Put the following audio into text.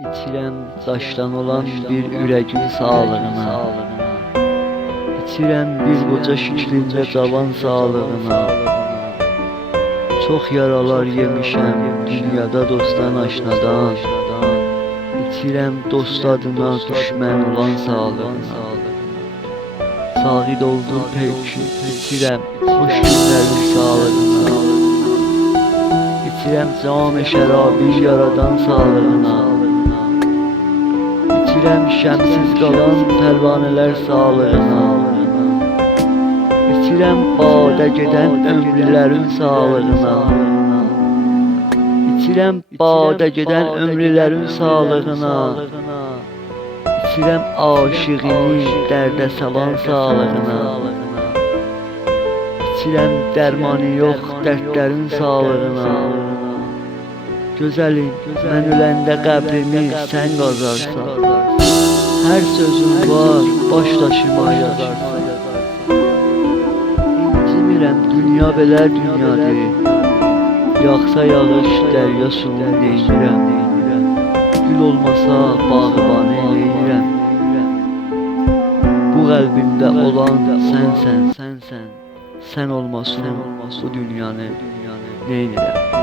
İçirəm daşdan olan bir ürəyin sağlığına, İçirəm bir qoca şüklündə cavan sağlığına. Çox yaralar yemişəm dünyada dostdan aşnadan, İçirəm dost adına düşmən olan sağlığına. Sahid oldum peki, içirəm xoş günlərin sağlığına, İçirəm cam-ı şərabi yaradan sağlığına, İçirəm şəmsiz qalan pərvanələr sağlığına, İçirəm badə gedən ömrlərin sağlığına, İçirəm badə gedən ömrlərin sağlığına, İçirəm aşığını dərdə salan sağlığına, İçirəm dərmanı yox dərdlərin sağlığına. Gözəlim, mən öləndə qəbrimi sən qazarsan, hər sözün var, baş daşıma yazarsan. İncimirəm, dünya belə dünyadır, yağsa yağış, dərya suyunu neynirəm, gül olmasa bağbanı neynirəm. Bu qəlbimdə olan sənsən, sən olmasın bu dünyanı neynirəm.